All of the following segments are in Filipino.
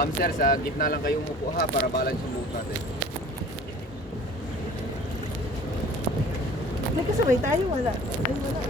Ma'am sir, sa gitna lang kayo umupo ha para balance yung buhok natin. Nagkasabay tayo, wala. Ay, wala.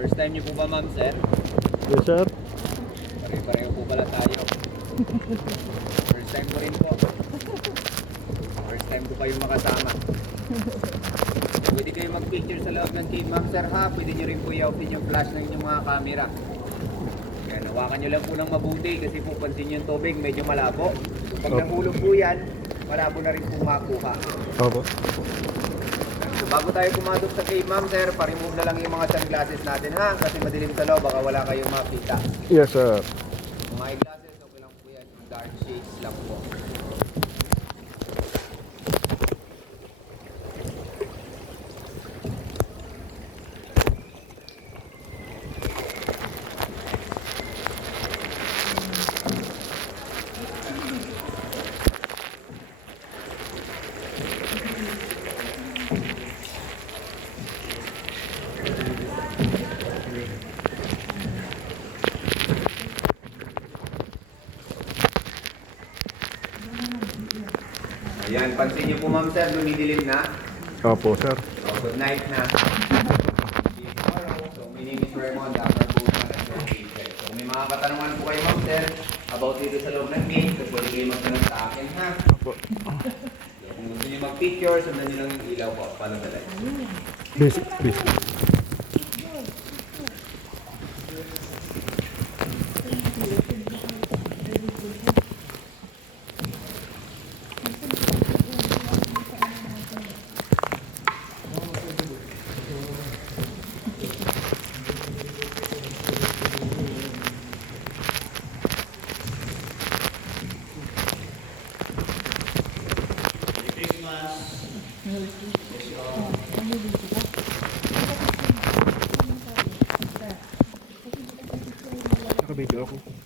First time niyo po ba ma'am sir? Yes, sir. Pare-pareho po pala tayo. First time ko rin po. First time ko kayong makasama. Pwede kayo mag-picture sa loob ng cave ma'am sir ha. Pwede nyo rin po i-open yung flash ng inyong mga camera. Kaya nawakan nyo lang po ng mabuti kasi po pansin nyo yung tubig medyo malabo. So, pag nahulog po yan, malabo na rin po makuha. Opo. So, bago tayo pumadok sa cave ma'am sir, pa-remove na lang yung mga sunglasses natin ha. Kasi madilim sa loob, baka wala kayong makita. Yes, sir. Mga eyeglasses, okay lang po yan. Yung dark shades lang po. Ayan, pansin niyo po ma'am sir, lumidilim na. Opo, sir. So, good night na. So, my name is Raymond, Dr. Bullman at Sir Peter. So, may mga katanungan po kayo ma'am sir about dito sa loob ng gate. So, pwede kayo magtanong sa akin ha. Opo. So, kung gusto niyo mag-picture, sundan niyo lang yung ilaw po. Follow the light. Please, please. Nakabidyo ako.